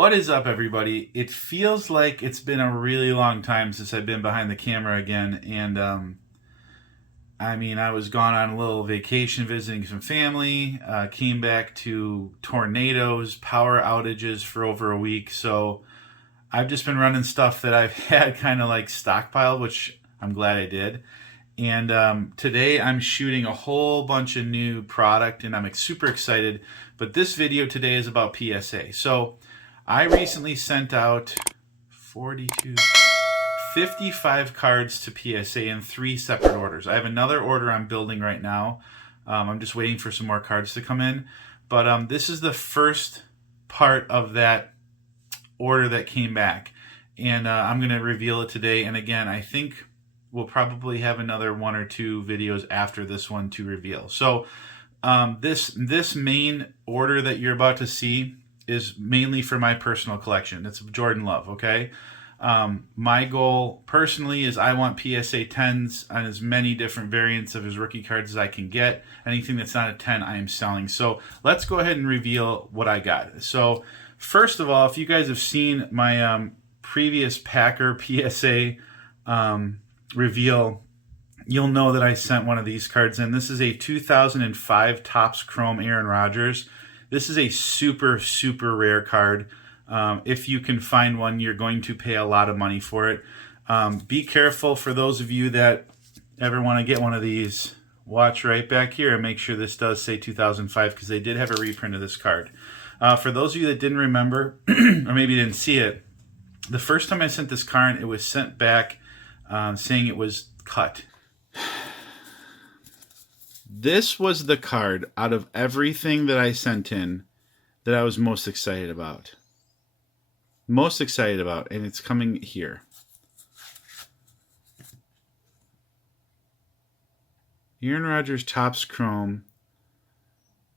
What is up, everybody? It feels like it's been a really long time since I've been behind the camera again, and I was gone on a little vacation visiting some family, came back to tornadoes, power outages for over a week, so I've just been running stuff that I've had kind of like stockpiled, which I'm glad I did. And today I'm shooting a whole bunch of new product, and I'm super excited, but this video today is about PSA. So I recently sent out 55 cards to PSA in 3 separate orders. I have another order I'm building right now. I'm just waiting for some more cards to come in. But this is the first part of that order that came back. And I'm going to reveal it today. And again, I think we'll probably have another 1 or 2 videos after this one to reveal. So this main order that you're about to see is mainly for my personal collection. It's Jordan Love, okay? My goal personally is I want PSA 10's on as many different variants of his rookie cards as I can get. Anything that's not a 10, I am selling. So let's go ahead and reveal what I got. So first of all, if you guys have seen my previous Packer PSA reveal, you'll know that I sent one of these cards in. This is a 2005 Topps Chrome Aaron Rodgers. This is a super, super rare card. If you can find one, you're going to pay a lot of money for it. Be careful for those of you that ever want to get one of these. Watch right back here and make sure this does say 2005 because they did have a reprint of this card. For those of you that didn't remember or maybe didn't see it, the first time I sent this card, it was sent back saying it was cut. This was the card out of everything that I sent in that I was most excited about. And it's coming here. Aaron Rodgers Topps Chrome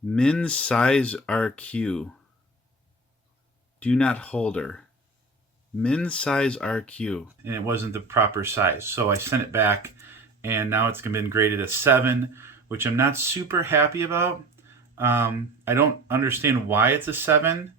Men's Size RQ. Do not holder. Men's Size RQ. And it wasn't the proper size. So I sent it back, and now it's been graded a 7, which I'm not super happy about. I don't understand why it's a 7.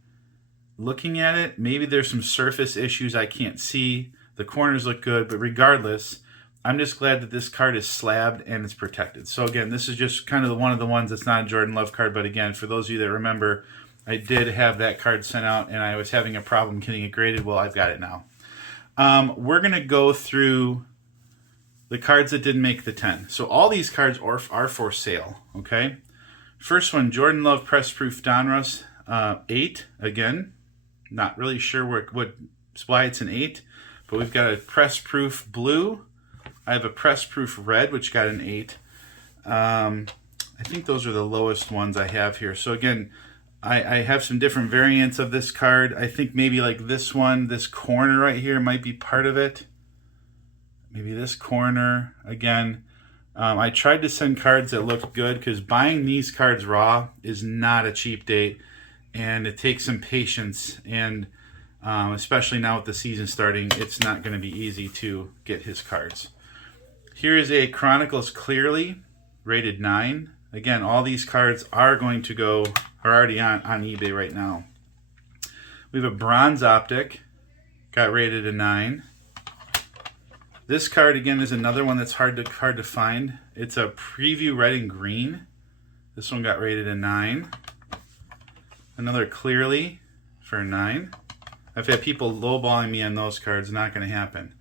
Looking at it, maybe there's some surface issues I can't see. The corners look good, but regardless, I'm just glad that this card is slabbed and it's protected. So again, this is just kind of one of the ones that's not a Jordan Love card, but again, for those of you that remember, I did have that card sent out and I was having a problem getting it graded. Well, I've got it now. We're going to go through the cards that didn't make the 10. So all these cards are for sale, okay? First one, Jordan Love Press Proof Donruss 8. Again, not really sure why it's an 8, but we've got a Press Proof Blue. I have a Press Proof Red, which got an 8. I think those are the lowest ones I have here. So again, I have some different variants of this card. I think maybe like this one, this corner right here might be part of it. Maybe this corner. Again, I tried to send cards that looked good because buying these cards raw is not a cheap date, and it takes some patience. And especially now with the season starting, it's not going to be easy to get his cards. Here is a Chronicles Clearly, rated 9. Again, all these cards are already on eBay right now. We have a Bronze Optic, got rated a 9. This card, again, is another one that's hard to find. It's a Preview Red and Green. This one got rated a 9. Another Clearly for a 9. I've had people lowballing me on those cards. Not going to happen.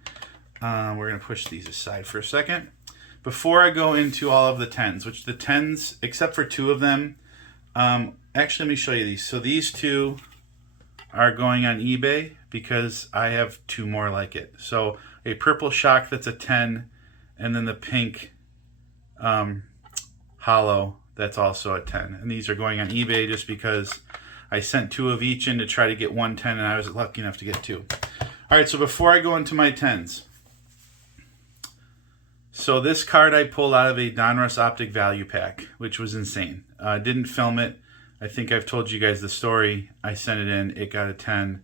We're going to push these aside for a second. Before I go into all of the 10s, which the 10s, except for 2 of them, actually, let me show you these. So these 2 are going on eBay because I have 2 more like it. So a Purple Shock that's a 10, and then the pink Hollow that's also a 10. And these are going on eBay just because I sent 2 of each in to try to get 1 10, and I was lucky enough to get 2. All right, so before I go into my 10s, so this card I pulled out of a Donruss Optic Value Pack, which was insane. Didn't film it. I think I've told you guys the story. I sent it in. It got a 10.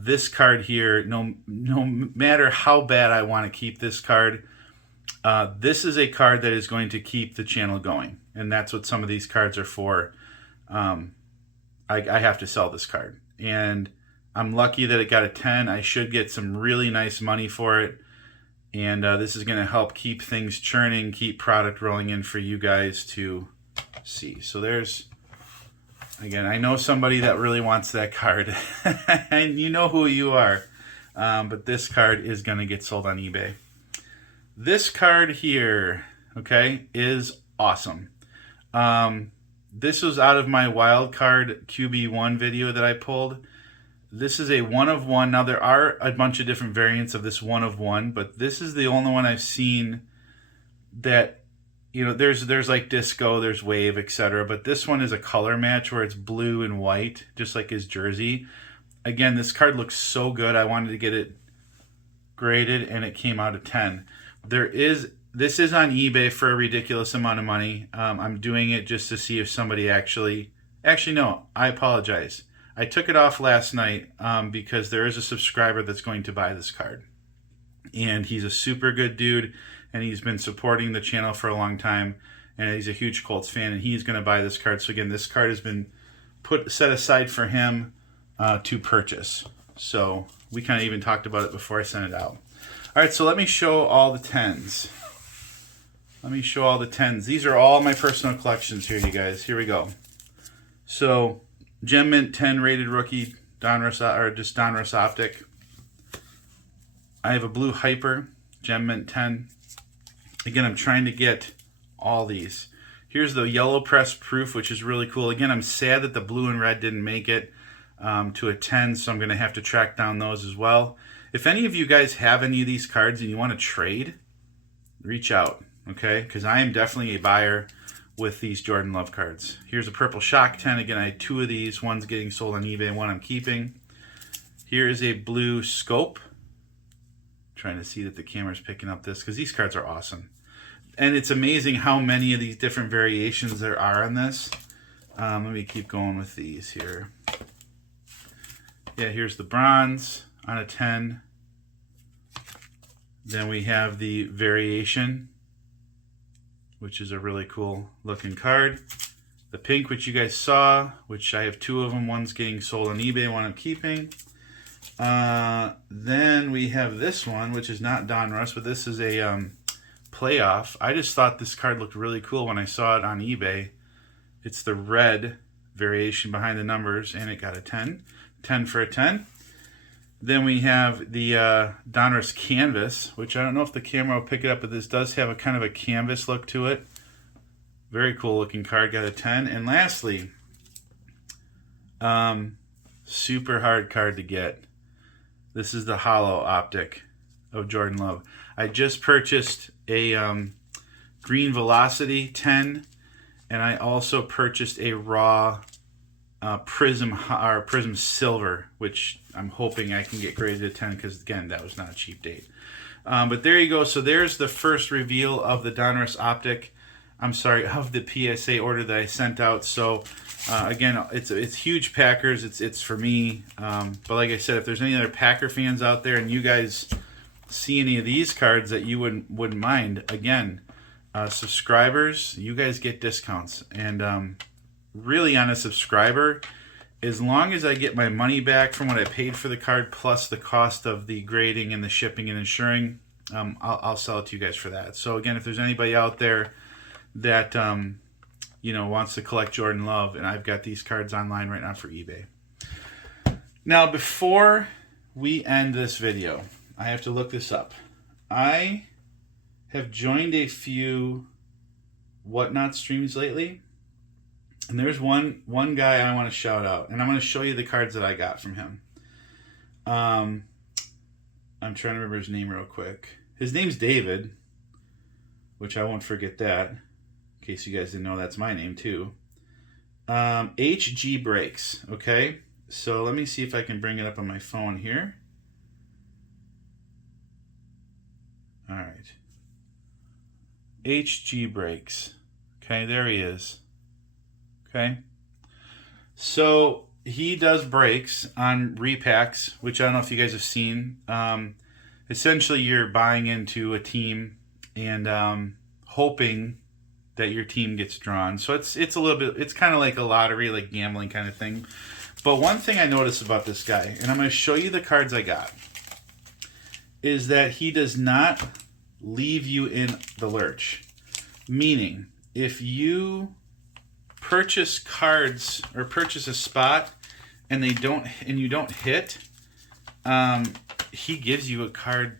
This card here, no matter how bad I want to keep this card, this is a card that is going to keep the channel going. And that's what some of these cards are for. I have to sell this card. And I'm lucky that it got a 10. I should get some really nice money for it. And this is going to help keep things churning, keep product rolling in for you guys to see. So there's, again, I know somebody that really wants that card. And you know who you are. But this card is going to get sold on eBay. This card here, okay, is awesome. This was out of my wild card QB1 video that I pulled. This is a 1 of 1. Now there are a bunch of different variants of this 1 of 1, but this is the only one I've seen that, you know, there's like disco, there's wave, etc. But this one is a color match where it's blue and white, just like his jersey. Again, this card looks so good. I wanted to get it graded, and it came out a 10. This is on eBay for a ridiculous amount of money. I'm doing it just to see if somebody actually no, I apologize. I took it off last night because there is a subscriber that's going to buy this card. And he's a super good dude, and he's been supporting the channel for a long time, and he's a huge Colts fan, and he's going to buy this card. So again, this card has been set aside for him to purchase. So we kind of even talked about it before I sent it out. All right, so let me show all the 10s. Let me show all the 10s. These are all my personal collections here, you guys. Here we go. So Gem Mint 10 rated rookie Donruss Optic. I have a blue Hyper Gem Mint 10. Again, I'm trying to get all these. Here's the yellow press proof, which is really cool. Again, I'm sad that the blue and red didn't make it to a 10, so I'm going to have to track down those as well. If any of you guys have any of these cards and you want to trade, reach out, okay? Because I am definitely a buyer with these Jordan Love cards. Here's a purple Shock 10. Again, I had 2 of these. One's getting sold on eBay, one I'm keeping. Here is a blue Scope. Trying to see that the camera's picking up this, because these cards are awesome. And it's amazing how many of these different variations there are on this. Let me keep going with these here. Yeah, here's the bronze on a 10. Then we have the variation, which is a really cool looking card. The pink, which you guys saw, which I have 2 of them. One's getting sold on eBay, one I'm keeping. Then we have this one, which is not Donruss, but this is a playoff. I just thought this card looked really cool when I saw it on eBay. It's the red variation behind the numbers, and it got a 10. 10 for a 10. Then we have the Donruss Canvas, which I don't know if the camera will pick it up, but this does have a kind of a canvas look to it. Very cool looking card, got a 10. And lastly, super hard card to get. This is the Hollow Optic of Jordan Love. I just purchased a Green Velocity 10, and I also purchased a raw Prism Silver, which I'm hoping I can get graded at 10, because again, that was not a cheap date. But there you go. So there's the first reveal of the Donruss Optic. I'm sorry, of the PSA order that I sent out. So again, it's huge Packers. It's for me. But like I said, if there's any other Packer fans out there and you guys see any of these cards that you wouldn't mind, again, subscribers, you guys get discounts. And really, on a subscriber, as long as I get my money back from what I paid for the card plus the cost of the grading and the shipping and insuring, I'll sell it to you guys for that. So again, if there's anybody out there that wants to collect Jordan Love, and I've got these cards online right now for eBay. Now, before we end this video, I have to look this up. I have joined a few Whatnot streams lately, and there's one guy I want to shout out, and I'm going to show you the cards that I got from him. I'm trying to remember his name real quick. His name's David, which I won't forget that, in case you guys didn't know that's my name too. HG Breaks, okay? So let me see if I can bring it up on my phone here. All right. HG Breaks. Okay, there he is. Okay. So he does breaks on repacks, which I don't know if you guys have seen. Essentially, you're buying into a team and hoping that your team gets drawn. So it's a little bit, it's kind of like a lottery, like gambling kind of thing. But one thing I noticed about this guy, and I'm going to show you the cards I got, is that he does not leave you in the lurch. Meaning, if you purchase cards or purchase a spot and you don't hit, he gives you a card.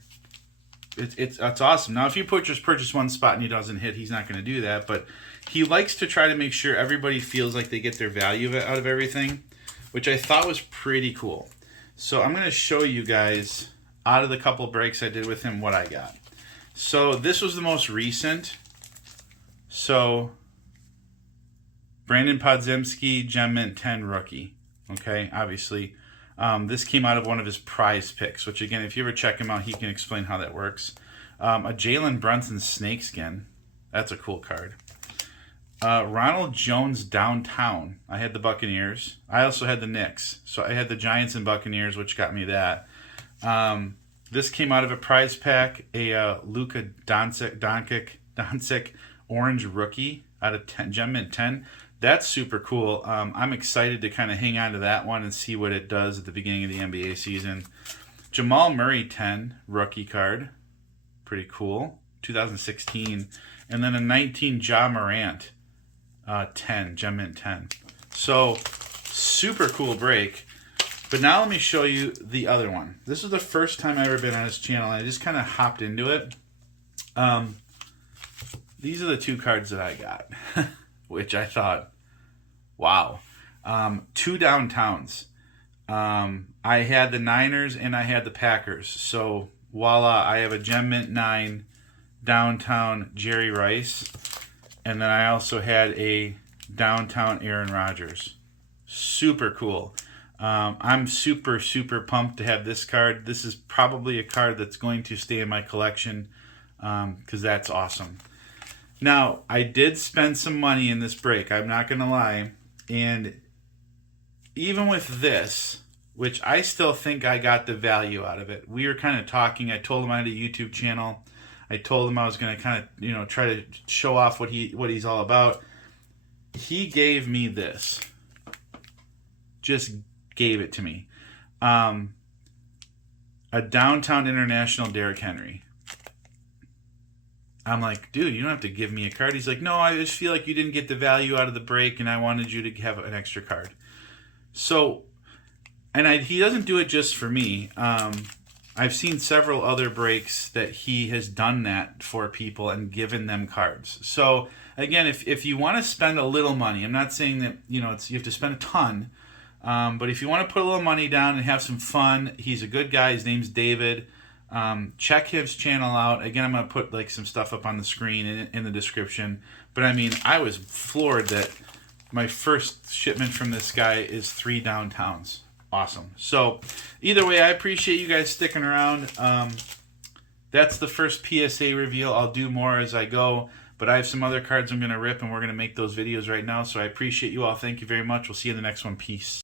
It's awesome. Now, if you purchase one spot and he doesn't hit, he's not going to do that. But he likes to try to make sure everybody feels like they get their value out of everything, which I thought was pretty cool. So I'm going to show you guys, out of the couple breaks I did with him, what I got. So this was the most recent. So Brandon Podziemski, Gem Mint 10 rookie. Okay, obviously. This came out of one of his prize picks, which again, if you ever check him out, he can explain how that works. A Jalen Brunson snakeskin. That's a cool card. Ronald Jones Downtown. I had the Buccaneers. I also had the Knicks. So I had the Giants and Buccaneers, which got me that. This came out of a prize pack. A Luka Doncic orange rookie out of Gem Mint 10. That's super cool. I'm excited to kind of hang on to that one and see what it does at the beginning of the NBA season. Jamal Murray 10 rookie card. Pretty cool. 2016. And then a 19 Ja Morant 10, Gem Mint 10. So, super cool break. But now let me show you the other one. This is the first time I've ever been on his channel, and I just kind of hopped into it. These are the two cards that I got, which I thought, wow. Two downtowns. I had the Niners and I had the Packers. So, voila, I have a Gem Mint 9 downtown Jerry Rice. And then I also had a downtown Aaron Rodgers. Super cool. I'm super, super pumped to have this card. This is probably a card that's going to stay in my collection because that's awesome. Now, I did spend some money in this break. I'm not going to lie. And even with this, which I still think I got the value out of it. We were kind of talking. I told him I had a YouTube channel. I told him I was going to kind of, try to show off what he's all about. He gave me this. Just gave it to me. A Downtown International Derrick Henry. I'm like, dude, you don't have to give me a card. He's like, no, I just feel like you didn't get the value out of the break, and I wanted you to have an extra card. So, and he doesn't do it just for me. I've seen several other breaks that he has done that for people and given them cards. So, again, if you want to spend a little money, I'm not saying that, you have to spend a ton, but if you want to put a little money down and have some fun, he's a good guy. His name's David. Check his channel out. Again, I'm going to put some stuff up on the screen in the description. But I mean, I was floored that my first shipment from this guy is 3 downtowns. Awesome. So either way, I appreciate you guys sticking around. That's the first PSA reveal. I'll do more as I go. But I have some other cards I'm going to rip, and we're going to make those videos right now. So I appreciate you all. Thank you very much. We'll see you in the next one. Peace.